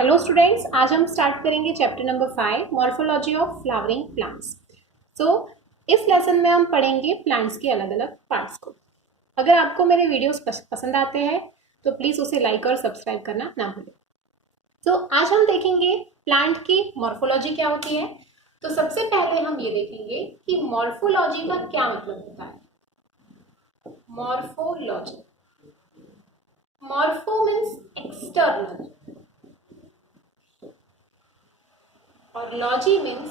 Hello students, आज हम start करेंगे chapter number 5 morphology of flowering plants. इस लेसन में हम पढ़ेंगे प्लांट्स के अलग अलग पार्ट्स को। अगर आपको मेरे वीडियोस पसंद आते हैं तो प्लीज़ उसे लाइक और सब्सक्राइब करना ना भूलें। आज हम देखेंगे प्लांट की मॉर्फोलॉजी क्या होती है। तो सबसे पहले हम ये देखेंगे कि मॉर्फोलॉजी का क्या मतलब होता है। मॉर्फोलॉजी, मॉर्फो मीन्स एक्सटर्नल और logy means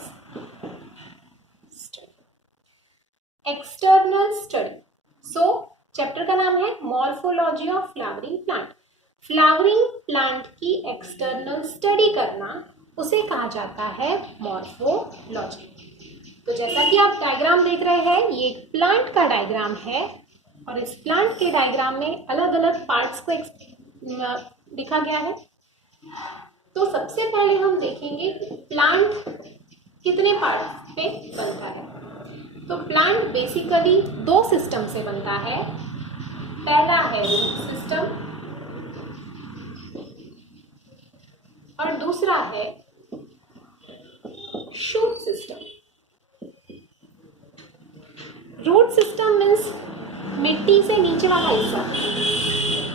study, external study. Chapter का नाम है morphology of flowering plant. Flowering plant की एक्सटर्नल स्टडी करना उसे कहा जाता है मॉर्फोलॉजी। तो जैसा कि आप डायग्राम देख रहे हैं, ये एक प्लांट का डायग्राम है और इस प्लांट के डायग्राम में अलग अलग पार्ट्स को लिखा गया है। तो सबसे पहले हम देखेंगे कि प्लांट कितने पार्ट पे बनता है। तो प्लांट बेसिकली दो सिस्टम से बनता है। पहला है रूट सिस्टम और दूसरा है shoot system. Root system means मिट्टी से नीचे वाला हिस्सा,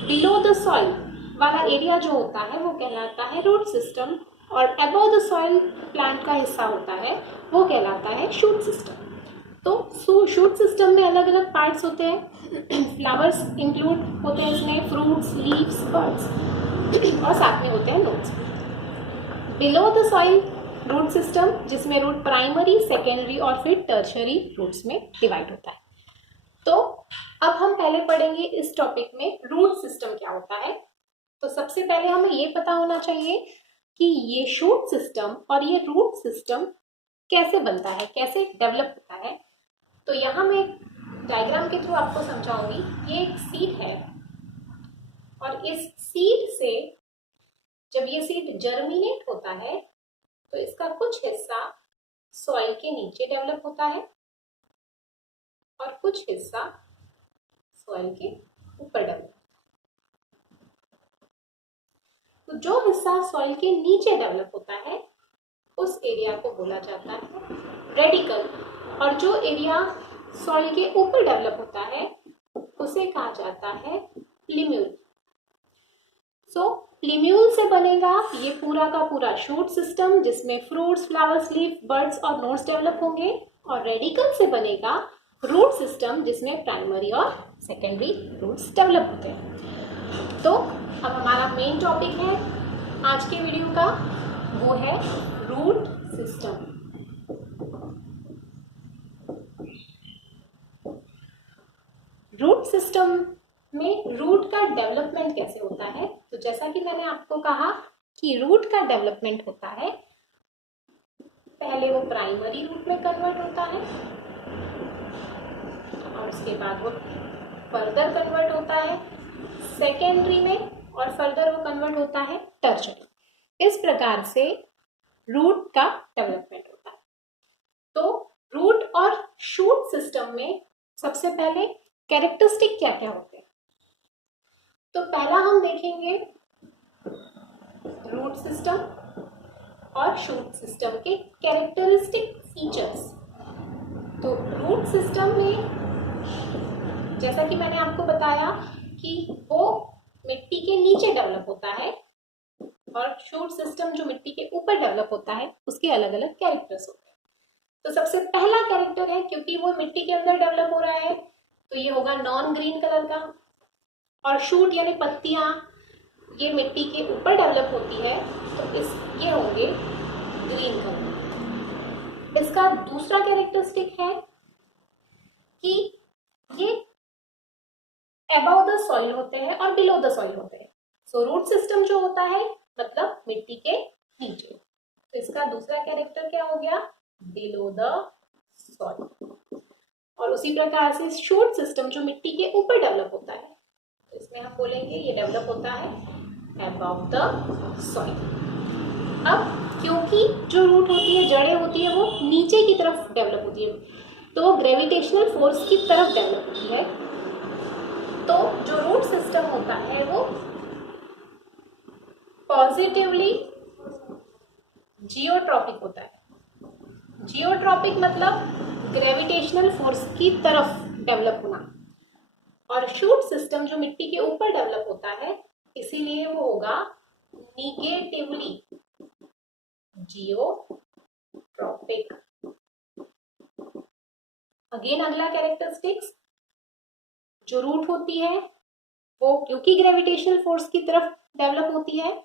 बिलो द सॉइल वाला एरिया जो होता है वो कहलाता है रूट सिस्टम, और अबव द सॉइल प्लांट का हिस्सा होता है वो कहलाता है शूट सिस्टम। तो शूट सिस्टम में अलग अलग पार्ट्स होते हैं। फ्लावर्स इंक्लूड होते हैं इसमें, फ्रूट्स, लीव्स, बर्ड्स और साथ में होते हैं nodes. Below the soil root system, जिसमें रूट प्राइमरी, सेकेंडरी और फिर टर्शियरी रूट्स में डिवाइड होता है। तो अब हम पहले पढ़ेंगे इस टॉपिक में रूट सिस्टम क्या होता है। तो सबसे पहले हमें ये पता होना चाहिए कि ये शूट सिस्टम और ये रूट सिस्टम कैसे बनता है, कैसे डेवलप होता है। तो यहाँ मैं डायग्राम के थ्रू आपको समझाऊंगी। ये एक सीड है और इस सीड से जब ये सीड जर्मिनेट होता है तो इसका कुछ हिस्सा सॉइल के नीचे डेवलप होता है और कुछ हिस्सा सॉइल के ऊपर डेवलप। तो जो हिस्सा सॉइल के नीचे डेवलप होता है उस एरिया को बोला जाता है रेडिकल, और जो एरिया सॉइल के ऊपर डेवलप होता है उसे कहा जाता है प्लीम्यूल। प्लीम्यूल से बनेगा ये पूरा का पूरा शूट सिस्टम, जिसमें फ्रूट्स, फ्लावर्स, लीफ, बर्ड्स और नोड्स डेवलप होंगे, और रेडिकल से बनेगा रूट सिस्टम, जिसमें प्राइमरी और सेकेंडरी रूट्स डेवलप होते हैं। तो अब हमारा मेन टॉपिक है आज के वीडियो का, वो है रूट सिस्टम। रूट सिस्टम में रूट का डेवलपमेंट कैसे होता है। तो जैसा कि मैंने आपको कहा कि रूट का डेवलपमेंट होता है, पहले वो प्राइमरी रूट में कन्वर्ट होता है और उसके बाद वो फर्दर कन्वर्ट होता है सेकेंडरी में, और फर्दर वो कन्वर्ट होता है टर्शियरी। इस प्रकार से रूट का डेवलपमेंट होता है। तो रूट और शूट सिस्टम में सबसे पहले कैरेक्टरिस्टिक क्या क्या होते हैं। तो पहला हम देखेंगे रूट सिस्टम और शूट सिस्टम के कैरेक्टरिस्टिक फीचर्स। तो रूट सिस्टम में जैसा कि मैंने आपको बताया कि वो मिट्टी के नीचे डेवलप होता है, और शूट सिस्टम जो मिट्टी के ऊपर डेवलप होता है उसके अलग अलग कैरेक्टर्स होते हैं। तो सबसे पहला कैरेक्टर है, क्योंकि वो मिट्टी के अंदर डेवलप हो रहा है तो ये होगा नॉन ग्रीन कलर का, और शूट यानी पत्तियां ये मिट्टी के ऊपर डेवलप होती है तो ये होंगे ग्रीन कलर। इसका दूसरा कैरेक्टरिस्टिक है कि ये अबव द सॉइल होते हैं और बिलो द सॉइल होते हैं। रूट सिस्टम जो होता है मतलब मिट्टी के नीचे, तो इसका दूसरा कैरेक्टर क्या हो गया, बिलो द सॉइल। और उसी प्रकार से शूट सिस्टम जो मिट्टी के ऊपर डेवलप होता है, तो इसमें हम बोलेंगे ये डेवलप होता है अबव द सॉइल। अब क्योंकि जो रूट होती है, जड़ें होती है, वो नीचे की तरफ डेवलप होती है, तो वो ग्रेविटेशनल फोर्स की तरफ डेवलप होती है। तो जो रूट सिस्टम होता है वो पॉजिटिवली जियोट्रॉपिक होता है। जियोट्रॉपिक मतलब ग्रेविटेशनल फोर्स की तरफ डेवलप होना, और शूट सिस्टम जो मिट्टी के ऊपर डेवलप होता है, इसीलिए वो होगा निगेटिवली जियोट्रॉपिक। अगेन अगला कैरेक्टरिस्टिक्स, जो रूट होती है वो क्योंकि ग्रेविटेशनल फोर्स की तरफ डेवलप होती है,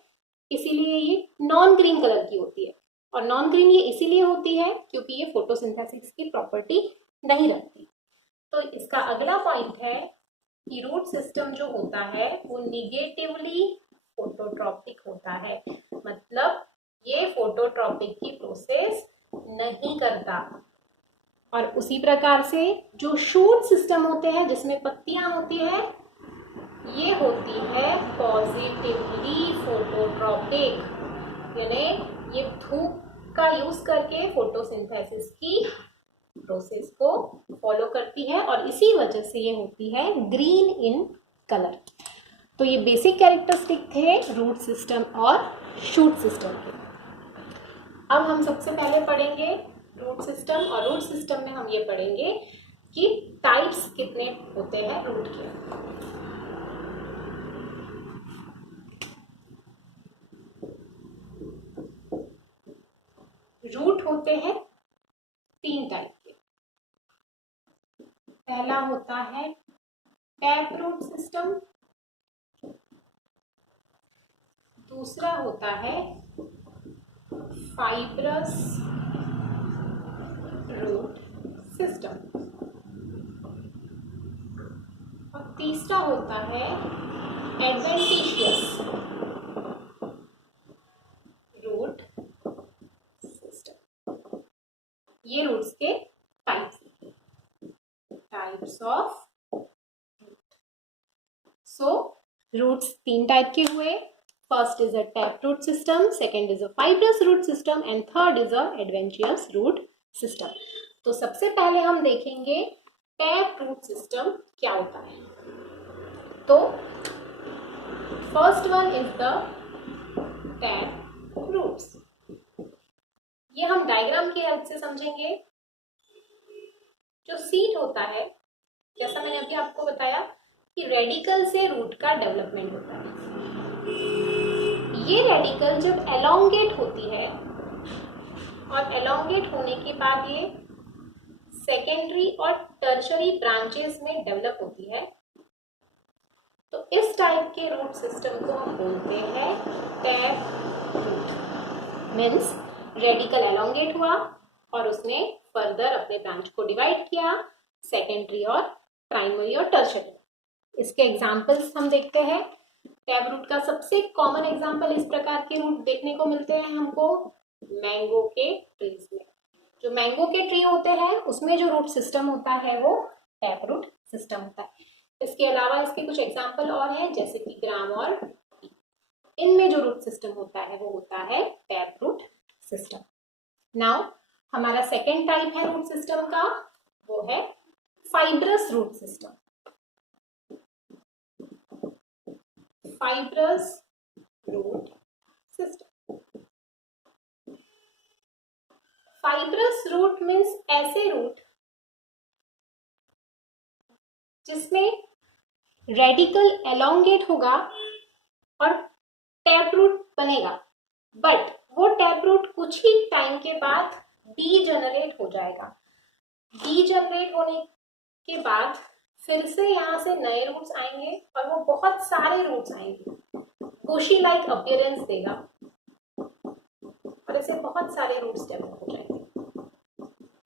इसीलिए ये नॉन ग्रीन कलर की होती है। और नॉन ग्रीन ये इसीलिए होती है क्योंकि ये फोटोसिंथेसिस की प्रॉपर्टी नहीं रखती। तो इसका अगला पॉइंट है कि रूट सिस्टम जो होता है वो निगेटिवली फोटोट्रॉपिक होता है, मतलब ये फोटोट्रॉपिक की प्रोसेस नहीं करता। और उसी प्रकार से जो शूट सिस्टम होते हैं जिसमें पत्तियां होती है, ये होती है पॉजिटिवली फोटोट्रॉपिक, यानी ये धूप का यूज करके फोटोसिंथेसिस की प्रोसेस को फॉलो करती है, और इसी वजह से ये होती है ग्रीन इन कलर। तो ये बेसिक कैरेक्टरिस्टिक थे रूट सिस्टम और शूट सिस्टम के। अब हम सबसे पहले पढ़ेंगे रूट सिस्टम, और रूट सिस्टम में हम ये पढ़ेंगे कि टाइप्स कितने होते हैं रूट के। रूट होते हैं 3 टाइप के। पहला होता है टैप रूट सिस्टम, दूसरा होता है फाइब्रस रूट सिस्टम, और तीसरा होता है एडवेंटिशियस रूट सिस्टम। ये रूट्स के types of root. So roots 3 type के हुए। First is a tap root system, second is a fibrous root system, and third is a adventitious root system. तो सबसे पहले हम देखेंगे टैप रूट सिस्टम क्या होता है। तो first one is the tap roots. ये हम डायग्राम की हेल्प से समझेंगे। जो सीड होता है, जैसा मैंने अभी आपको बताया कि रेडिकल से रूट का डेवलपमेंट होता है। ये रेडिकल जब एलोंगेट होती है, और एलोंगेट होने के बाद ये सेकेंडरी और टर्शरी ब्रांचेस में डेवलप होती है, तो इस टाइप के रूट सिस्टम को हम बोलते हैं tap root. Means radicle elongate हुआ और उसने फर्दर अपने ब्रांच को डिवाइड किया सेकेंडरी और प्राइमरी और टर्शरी। इसके एग्जांपल्स हम देखते हैं। टैप रूट का सबसे कॉमन एग्जांपल इस प्रकार के रूट देखने को मिलते हैं हमको मैंगो के ट्रीज में। जो मैंगो के ट्री होते हैं उसमें जो रूट सिस्टम होता है वो टैप रूट सिस्टम होता है। इसके अलावा इसके कुछ एग्जांपल और हैं, जैसे कि ग्राम और टी। इनमें जो रूट सिस्टम होता है वो होता है टैप रूट सिस्टम। नाउ हमारा सेकेंड टाइप है रूट सिस्टम का, वो है fibrous root system. Fibrous root system. Fibrous root means ऐसे रूट जिसमें रेडिकल एलोंगेट होगा और टैप रूट बनेगा, बट वो टैप रूट कुछ ही टाइम के बाद डीजनरेट हो जाएगा। डीजनरेट होने के बाद फिर से यहाँ से नए रूट्स आएंगे और वो बहुत सारे रूट्स आएंगे, बुशी लाइक अपीयरेंस देगा और ऐसे बहुत सारे रूट्स डेवलप हो जाएंगे।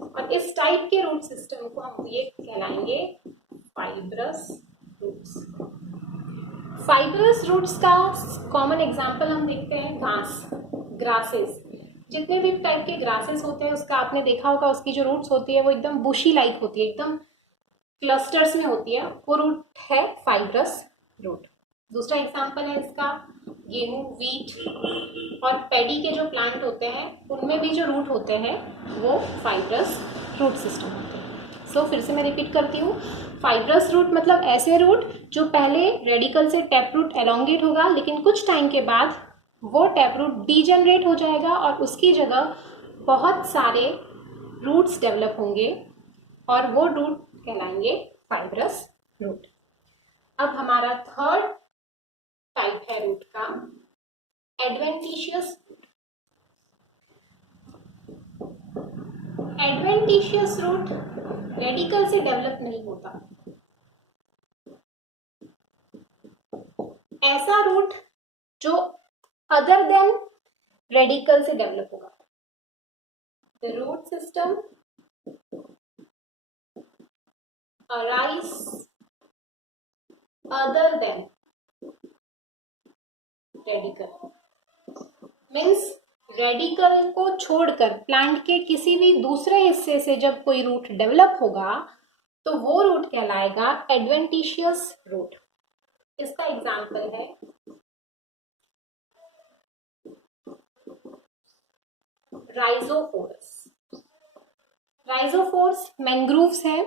और इस टाइप के रूट सिस्टम को हम ये कहलाएंगे फाइब्रस रूट्स। फाइब्रस रूट्स का कॉमन एग्जांपल हम देखते हैं घास, ग्रासेस। जितने भी टाइप के ग्रासेस होते हैं उसका आपने देखा होगा, उसकी जो रूट्स होती है वो एकदम बुशी लाइक होती है, एकदम क्लस्टर्स में होती है, वो रूट है फाइब्रस रूट। दूसरा एग्जांपल है इसका गेहूं, वीट और पैडी के जो प्लांट होते हैं उनमें भी जो रूट होते हैं वो फाइब्रस रूट सिस्टम होते हैं। सो फिर से मैं रिपीट करती हूँ, फाइब्रस रूट मतलब ऐसे रूट जो पहले रेडिकल से टैप रूट एलोंगेट होगा, लेकिन कुछ टाइम के बाद वो टैप रूट डीजनरेट हो जाएगा और उसकी जगह बहुत सारे रूट्स डेवलप होंगे और वो रूट कहलाएंगे फाइब्रस रूट। अब हमारा थर्ड टाइप है रूट का adventitious root. Adventitious root radicle से डेवलप नहीं होता। ऐसा रूट जो अदर देन रेडिकल से डेवलप होगा। The root system arise other than radical means radicle को छोड़कर प्लांट के किसी भी दूसरे हिस्से से जब कोई रूट डेवलप होगा तो वो रूट कहलाएगा एडवेंटिशियस रूट। इसका एग्जाम्पल है राइजोफोरस। राइजोफोर्स मैंग्रोव्स है।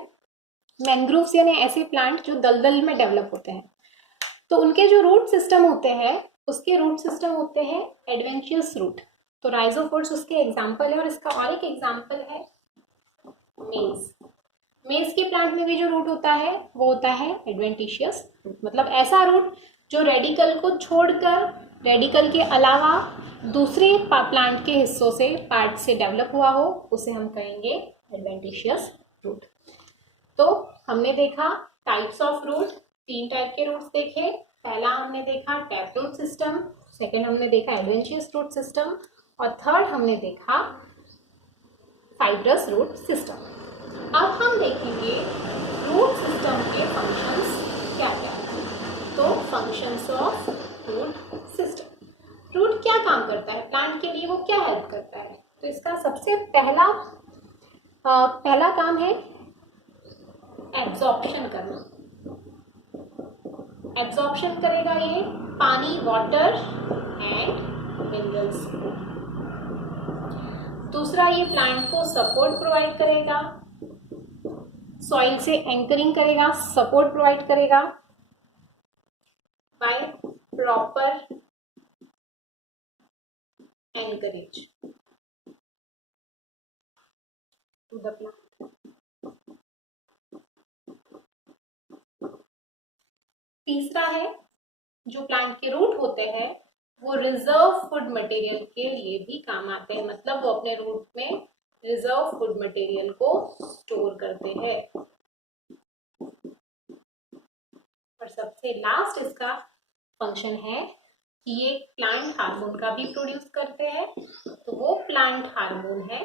मैंग्रोव्स यानी ऐसे प्लांट जो दलदल में डेवलप होते हैं, तो उनके जो रूट सिस्टम होते हैं उसके रूट सिस्टम होते हैं एडवेंटिशियस रूट। तो राइजोफोर्स उसके एग्जाम्पल है। और इसका और एक एग्जाम्पल है मेज। मेज के प्लांट में भी जो रूट होता है वो होता है एडवेंटिशियस रूट, मतलब ऐसा रूट जो रेडिकल को छोड़कर रेडिकल के अलावा दूसरे प्लांट के हिस्सों से पार्ट से डेवलप हुआ हो, उसे हम कहेंगे एडवेंटिशियस रूट। तो हमने देखा टाइप्स ऑफ रूट, 3 टाइप के रूट्स देखे। पहला हमने देखा टैप रूट सिस्टम, सेकंड हमने देखा एडवेंटिशियस रूट सिस्टम और थर्ड हमने देखा फाइब्रस रूट सिस्टम। अब हम देखेंगे रूट सिस्टम के फंक्शंस क्या क्या हैं। तो functions of root system, root क्या काम करता है प्लांट के लिए, वो क्या हेल्प करता है। तो इसका सबसे पहला काम है एब्जॉर्प्शन करना। एब्जॉर्प्शन करेगा ये पानी, वाटर एंड मिनरल्स को। दूसरा ये प्लांट को सपोर्ट प्रोवाइड करेगा, सॉइल से एंकरिंग करेगा, सपोर्ट प्रोवाइड करेगा by proper anchorage to the plant. तीसरा है जो प्लांट के रूट होते हैं वो रिजर्व फूड मटेरियल के लिए भी काम आते हैं, मतलब वो अपने रूट में रिजर्व फूड मटेरियल को स्टोर करते हैं। और सबसे लास्ट इसका फंक्शन है कि ये प्लांट हार्मोन का भी प्रोड्यूस करते हैं। तो वो प्लांट हार्मोन है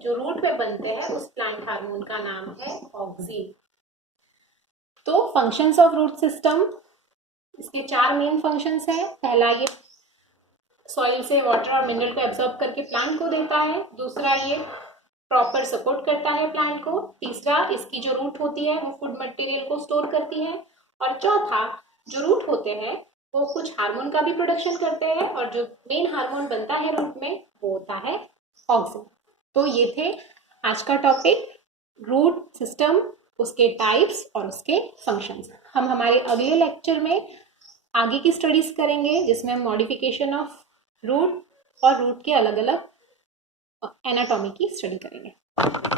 जो रूट में बनते हैं, उस प्लांट हार्मोन का नाम है ऑक्सिन। तो फंक्शंस ऑफ रूट सिस्टम, इसके 4 मेन फंक्शंस हैं। पहला ये सॉइल से वाटर और मिनरल को एब्जॉर्ब करके प्लांट को देता है। दूसरा ये प्रॉपर सपोर्ट करता है प्लांट को। तीसरा इसकी जो रूट होती है वो फूड मटेरियल को स्टोर करती है। और चौथा जो रूट होते हैं वो कुछ हार्मोन का भी प्रोडक्शन करते हैं और जो मेन हार्मोन बनता है रूट में वो होता है ऑक्सिन। तो ये थे आज का टॉपिक रूट सिस्टम, उसके टाइप्स और उसके फंक्शंस। हम हमारे अगले लेक्चर में आगे की स्टडीज करेंगे जिसमें हम मॉडिफिकेशन ऑफ रूट और रूट के अलग अलग एनाटॉमी की स्टडी करेंगे।